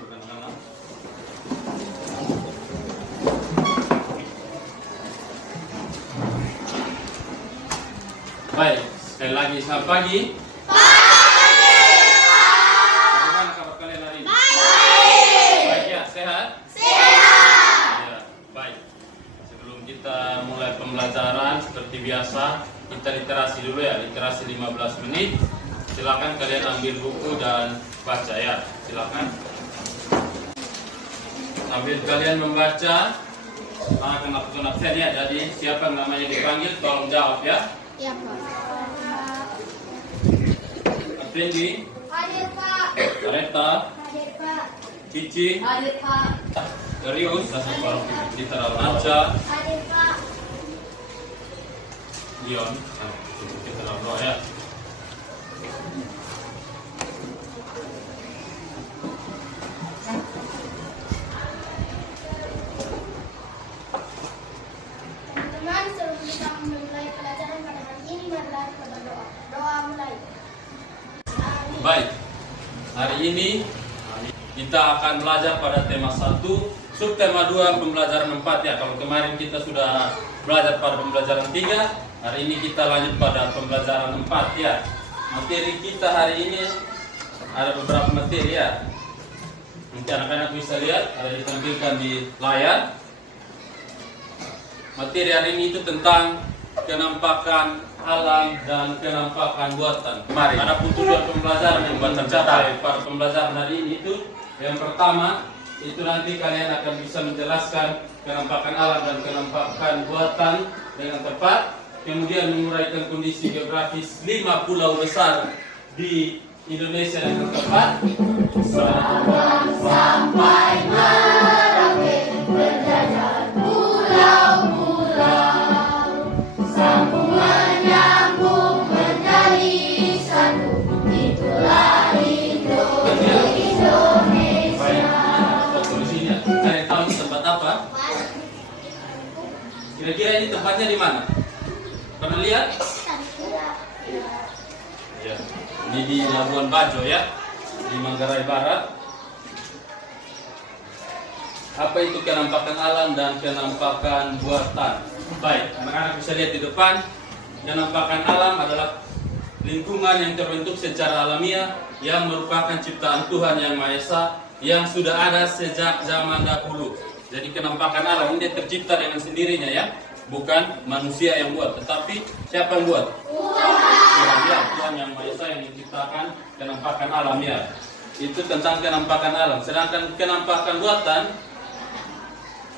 tidur anak-anak. Baik, sekali lagi selamat pagi. Bagaimana kabar kalian hari ini? Baik ya, sehat? Ya, baik. Sebelum kita mulai pembelajaran seperti biasa, kita literasi dulu ya, literasi 15 menit. Silakan kalian ambil buku dan baca ya, silakan. Sambil kalian membaca, akan lakukan absen ya. Jadi siapa yang namanya dipanggil, tolong jawab ya. Iya, Pak. Fendi, Hadir, Pak. Areta, Hadir, Pak. Cici, Hadir, Pak. Darius, kita Nanca, Hadir, Pak. Leon, kita doa ya. Teman-teman, sebelum kita memulai pelajaran pada hari ini, marilah kita berdoa. Doa mulai. Amin. Baik, hari ini kita akan belajar pada tema 1, subtema 2, pembelajaran 4 ya. Kalau kemarin kita sudah belajar pada pembelajaran 3, hari ini kita lanjut pada pembelajaran 4 ya. Materi kita hari ini ada beberapa materi ya. Nanti anak-anak bisa lihat, ada ditampilkan di layar. Materi hari ini itu tentang kenampakan alam dan kenampakan buatan. Kemarin ada tujuan pembelajaran yang buat tercapai pada pembelajaran hari ini itu yang pertama itu nanti kalian akan bisa menjelaskan kenampakan alam dan kenampakan buatan dengan tepat, kemudian menguraikan kondisi geografis 5 pulau besar di Indonesia dengan tepat. Sampai Merauke berjajar pulau-pulau, sambung menyambung menjadi satu, itulah Indonesia. Ada yang tahu ini tempat apa? Kira-kira ini tempatnya di mana? Pernah lihat? Ya. Ini di Labuan Bajo ya, di Manggarai Barat. Apa itu kenampakan alam dan kenampakan buatan? Baik, anak-anak bisa lihat di depan. Kenampakan alam adalah lingkungan yang terbentuk secara alamiah yang merupakan ciptaan Tuhan Yang Maha Esa yang sudah ada sejak zaman dahulu. Jadi kenampakan alam ini tercipta dengan sendirinya ya, bukan manusia yang buat, tetapi siapa yang buat? Tuhan ya, Tuhan Yang Maha Esa yang menciptakan kenampakan alam ya. Itu tentang kenampakan alam. Sedangkan kenampakan buatan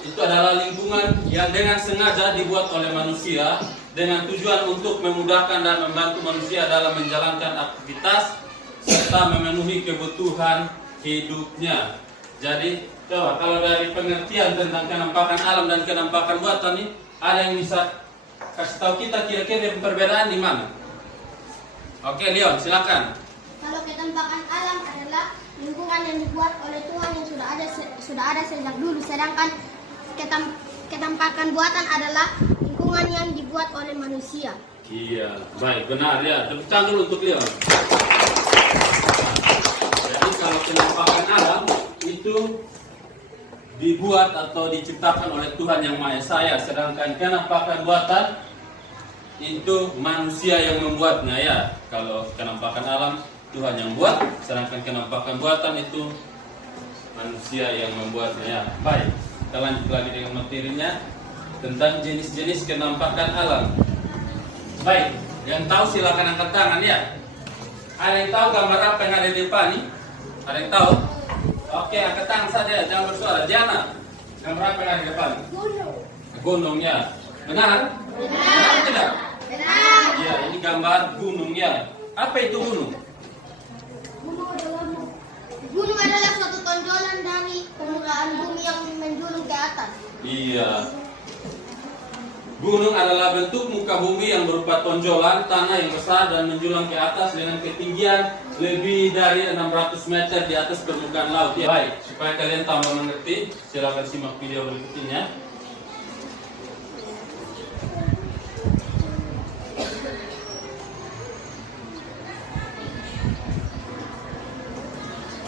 itu adalah lingkungan yang dengan sengaja dibuat oleh manusia dengan tujuan untuk memudahkan dan membantu manusia dalam menjalankan aktivitas serta memenuhi kebutuhan hidupnya. Jadi coba kalau dari pengertian tentang kenampakan alam dan kenampakan buatan ini, ada yang bisa kasih tahu kita kira-kira perbedaan di mana? Oke, Leon, silakan. Kalau kenampakan alam adalah lingkungan yang dibuat oleh Tuhan yang sudah ada sejak dulu, sedangkan kenampakan buatan adalah lingkungan yang dibuat oleh manusia. Iya, baik, benar ya. Tepuk tangan dulu untuk Leon. Jadi kalau kenampakan alam itu dibuat atau diciptakan oleh Tuhan Yang Maha Esa ya, sedangkan kenampakan buatan itu manusia yang membuatnya ya. Kalau kenampakan alam Tuhan yang buat, sedangkan kenampakan buatan itu manusia yang membuatnya ya. Baik, kita lanjut lagi dengan materinya tentang jenis-jenis kenampakan alam. Baik, yang tahu silakan angkat tangan ya. Ada yang tahu gambar apa yang ada di depan nih? Ada yang tahu? Oke, angkat tangan saja, jangan bersuara. Diana, gambar apa yang ada di depan? Gunung. Gunung ya. Benar? Benar tidak? Benar. Ya, ini gambar gunung ya. Apa itu gunung? Gunung adalah suatu tonjolan dari permukaan bumi yang menjulang ke atas. Iya. Gunung adalah bentuk muka bumi yang berupa tonjolan tanah yang besar dan menjulang ke atas dengan ketinggian lebih dari 600 meter di atas permukaan laut. Ya, baik, supaya kalian tambah mengerti, silakan simak video berikutnya.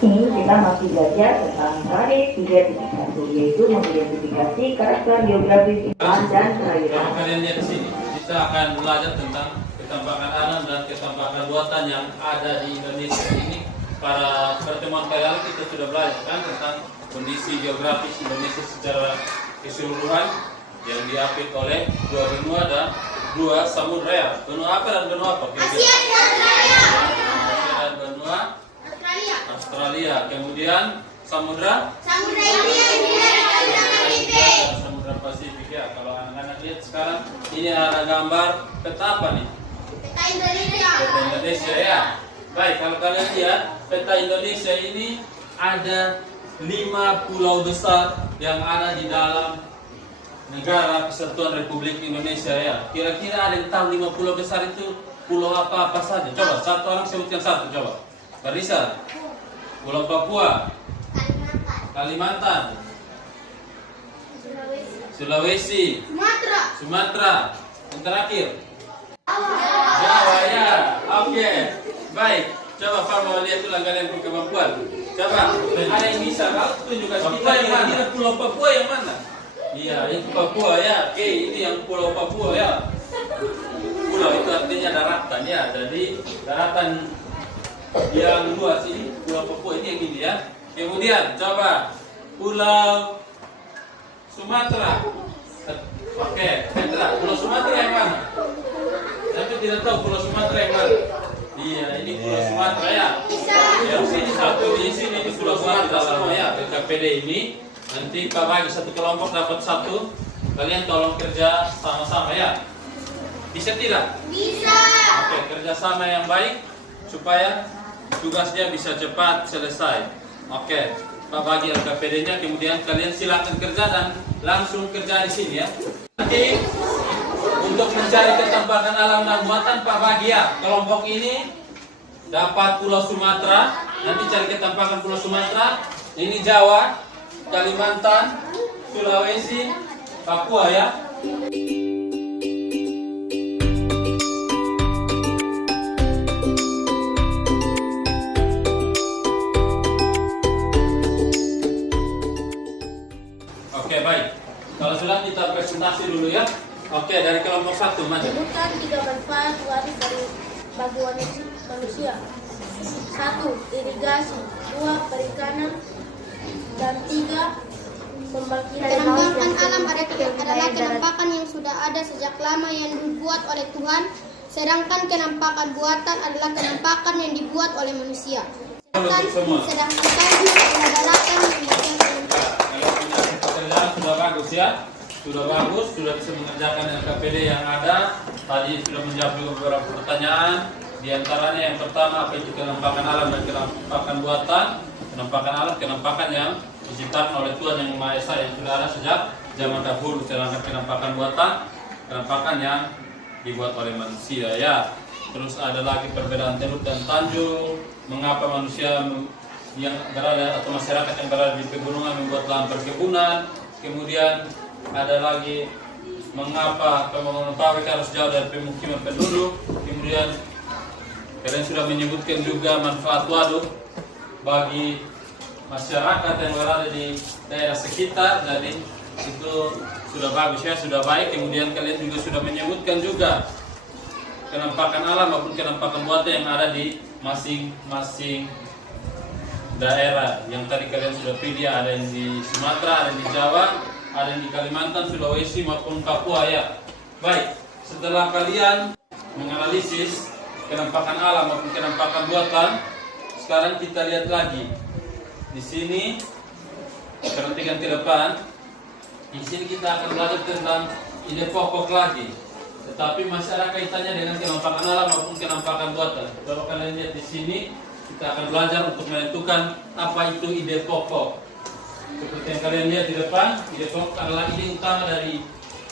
Ini kita masih belajar tentang tarif 3.1, yaitu mengidentifikasi karakter geografis alam dan perairan. Kalau kalian lihat di sini, kita akan belajar tentang ketampakan alam dan ketampakan buatan yang ada di Indonesia ini. Pada pertemuan kali lalu kita sudah belajar kan tentang kondisi geografis Indonesia secara keseluruhan yang diapit oleh dua benua dan dua samudra ya. Benua apa dan benua apa? Asia dan Australia. Asia dan benua Australia. Kemudian samudra India dan Pasifik. Samudra Pasifik ya. Kalau anak-anak lihat sekarang ini ada gambar peta apa nih? Peta Indonesia. Peta Indonesia ya. Baik, kalau kalian lihat peta Indonesia ini ada 5 pulau besar yang ada di dalam negara Kesatuan Republik Indonesia ya. Kira-kira ada yang tahu 5 pulau besar itu pulau apa saja? Coba satu orang sebutkan satu coba. Barisa. Pulau Papua, Kalimantan, Sulawesi, Sumatera, yang terakhir Jawa ya. Oke. Baik. Coba Pak mau lihat ulang kalian punya kemampuan. Coba ada yang bisa kau tunjukkan kita yang mana? Pulau Papua yang mana? Iya, itu Papua ya. Oke, ini yang Pulau Papua ya. Pulau itu artinya daratan ya. Jadi daratan yang luas ini Pulau Papua ini yang ini ya. Kemudian coba Pulau Sumatera. Oke, Petra, Pulau Sumatera yang mana? Tapi tidak tahu Pulau Sumatera yang mana. Iya, ini Pulau Sumatera ya. Ya, sini satu di sini ini Pulau Sumatera sama ya. PKPD ini nanti Pak bagi satu kelompok dapat satu. Kalian tolong kerja sama-sama ya. Bisa tidak? Bisa. Oke, kerjasama yang baik supaya tugasnya bisa cepat selesai. Oke, Pak bagi LKPD-nya, kemudian kalian silakan kerja dan langsung kerja di sini ya. Nanti untuk mencari ketampakan alam dan buatan Pak bagi ya. Kelompok ini dapat Pulau Sumatera, nanti cari ketampakan Pulau Sumatera. Ini Jawa, Kalimantan, Sulawesi, Papua ya. Oke, baik. Kalau sudah kita presentasi dulu ya. Oke, dari kelompok 1 maju. Sebutkan 3 manfaat waris bagi manusia. 1. Irigasi. 2. Perikanan. Dan 3. Pembangkitan Kenampakan alam adalah kenampakan yang sudah ada sejak lama yang dibuat oleh Tuhan, sedangkan kenampakan buatan adalah kenampakan yang dibuat oleh manusia. Sedangkan tanjung adalah daratan yang Pekerjaan sudah bagus ya. Sudah bagus, sudah bisa mengerjakan LKPD yang ada. Tadi sudah menjawab juga beberapa pertanyaan. Di antaranya yang pertama, apa itu kenampakan alam dan kenampakan buatan. Kenampakan alam, kenampakan yang diciptakan oleh Tuhan yang Maha Esa yang sudah ada sejak zaman dahulu. Sedangkan kenampakan buatan, kenampakan yang dibuat oleh manusia ya. Terus ada lagi perbedaan teluk dan tanjung. Mengapa manusia yang berada atau masyarakat yang berada di pegunungan membuat lahan perkebunan. Kemudian ada lagi mengapa pembangunan pabrik harus jauh dari pemukiman penduduk. Kemudian kalian sudah menyebutkan juga manfaat waduk bagi masyarakat yang berada di daerah sekitar. Jadi itu sudah bagus ya, sudah baik. Kemudian kalian juga sudah menyebutkan juga kenampakan alam maupun kenampakan buatan yang ada di masing-masing daerah. Yang tadi kalian sudah pilih, ada yang di Sumatera, ada yang di Jawa, ada yang di Kalimantan, Sulawesi maupun Papua ya. Baik, setelah kalian menganalisis kenampakan alam maupun kenampakan buatan, sekarang kita lihat lagi. Di sini perhatikan ke depan. Di sini kita akan belajar tentang ide pokok lagi. Tetapi masih ada kaitannya dengan kenampakan alam maupun kenampakan buatan. Kalau kalian lihat di sini, kita akan belajar untuk menentukan apa itu ide pokok. Seperti yang kalian lihat di depan, ide pokok adalah ide utama dari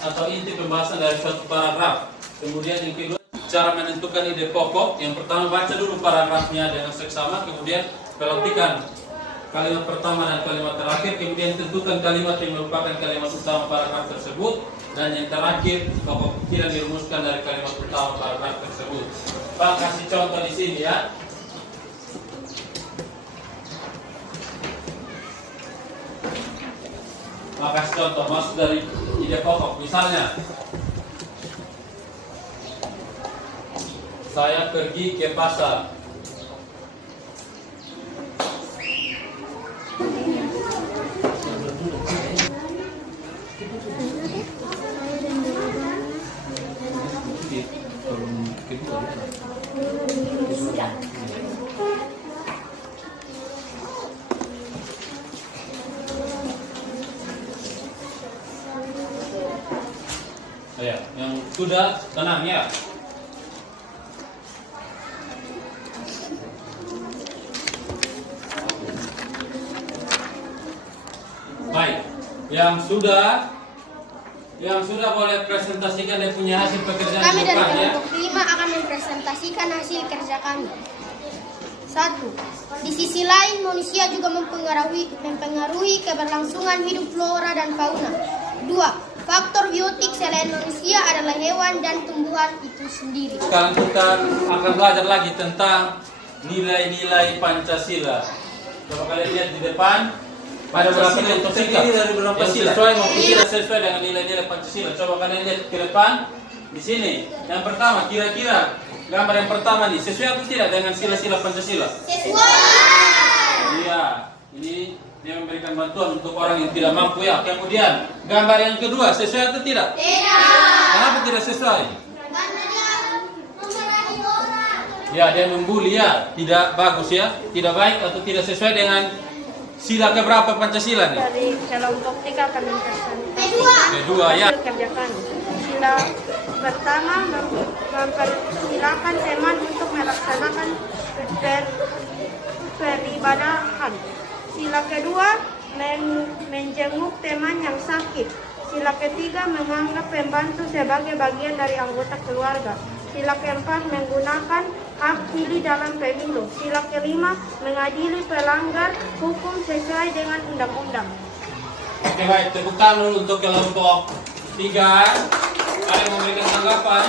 atau inti pembahasan dari suatu paragraf. Kemudian yang kedua, cara menentukan ide pokok. Yang pertama, baca dulu paragrafnya dengan seksama, kemudian perhatikan kalimat pertama dan kalimat terakhir, kemudian tentukan kalimat yang merupakan kalimat utama paragraf tersebut, dan yang terakhir pokok pikiran dirumuskan dari kalimat utama paragraf tersebut. Pak kasih contoh di sini ya. Maka contoh masuk dari ide pokok. Misalnya, saya pergi ke pasar. Ya, yang sudah tenang ya. Baik, yang sudah boleh presentasikan dia punya hasil pekerjaan Kami di dari depan ya. kelompok 5 akan mempresentasikan hasil kerja kami. 1. Di sisi lain, manusia juga mempengaruhi keberlangsungan hidup flora dan fauna. 2. Faktor biotik selain manusia adalah hewan dan tumbuhan itu sendiri. Sekarang kita akan belajar lagi tentang nilai-nilai Pancasila. Coba kalian lihat di depan. Pada berapa contoh terdiri dari berapa sila? Sesuai maupun tidak sesuai dengan nilai-nilai Pancasila. Coba kalian lihat ke depan. Di sini. Yang pertama, kira-kira gambar yang pertama nih sesuai atau tidak dengan sila-sila Pancasila? Sesuai. Iya. Ini dia memberikan bantuan untuk orang yang tidak mampu ya. Kemudian gambar yang kedua sesuai atau tidak? Tidak. Kenapa tidak sesuai? Karena dia memerangi orang. Ya, dia membuli ya. Tidak bagus ya. Tidak baik atau tidak sesuai dengan sila keberapa Pancasila nih? Dari kelompok 3 kami Kedua. Kedua ya. kerja kami. Sila pertama mempersilahkan teman untuk melaksanakan peribadahan. Sila kedua menjenguk teman yang sakit. Sila ketiga menganggap pembantu sebagai bagian dari anggota keluarga. Sila keempat menggunakan hak pilih dalam pemilu. Sila kelima mengadili pelanggar hukum sesuai dengan undang-undang. Oke baik, tepuk tangan dulu untuk kelompok 3. Kalian memberikan tanggapan?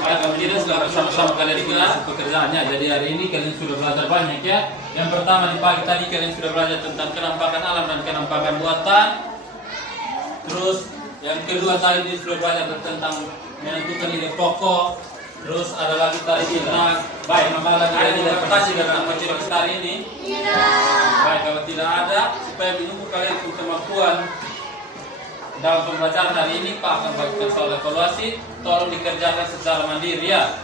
Baik, kemudian sudah bersama-sama kalian dikenal pekerjaannya. Jadi hari ini kalian sudah belajar banyak ya. Yang pertama di pagi tadi kalian sudah belajar tentang kenampakan alam dan kenampakan buatan. Terus yang kedua tadi sudah belajar tentang menentukan ide pokok. Terus ada lagi tadi tentang baik, apakah kalian tidak bertanya tentang materi hari ini? Baik, kalau tidak ada, supaya menunggu kalian untuk kemampuan dalam pembelajaran hari ini, Pak akan bagikan soal evaluasi. Tolong dikerjakan secara mandiri ya.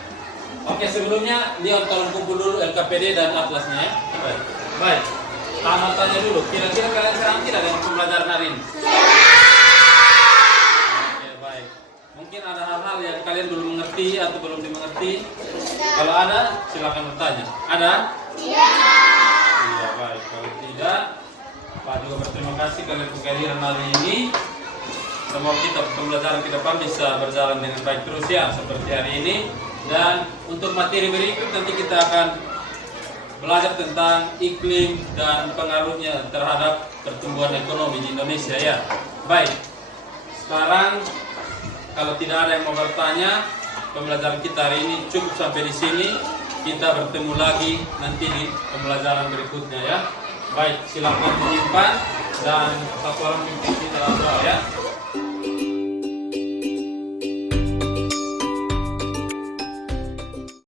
Oke, sebelumnya dia tolong kumpul dulu LKPD dan atlasnya ya. Baik. Tanya dulu. Kira-kira kalian sekarang tidak dengan pembelajaran hari ini? Oke, baik. Mungkin ada hal-hal yang kalian belum mengerti atau belum dimengerti. Kalau ada, silakan bertanya. Ada? Iya. Iya, baik. Kalau tidak, Pak juga berterima kasih kalian kehadiran hari ini. Semoga kita pembelajaran ke depan bisa berjalan dengan baik terus ya, seperti hari ini. Dan untuk materi berikut nanti kita akan belajar tentang iklim dan pengaruhnya terhadap pertumbuhan ekonomi di Indonesia ya. Baik, sekarang kalau tidak ada yang mau bertanya, pembelajaran kita hari ini cukup sampai di sini. Kita bertemu lagi nanti di pembelajaran berikutnya ya. Baik, silakan menyimpan dan satu orang pimpin dalam doa ya.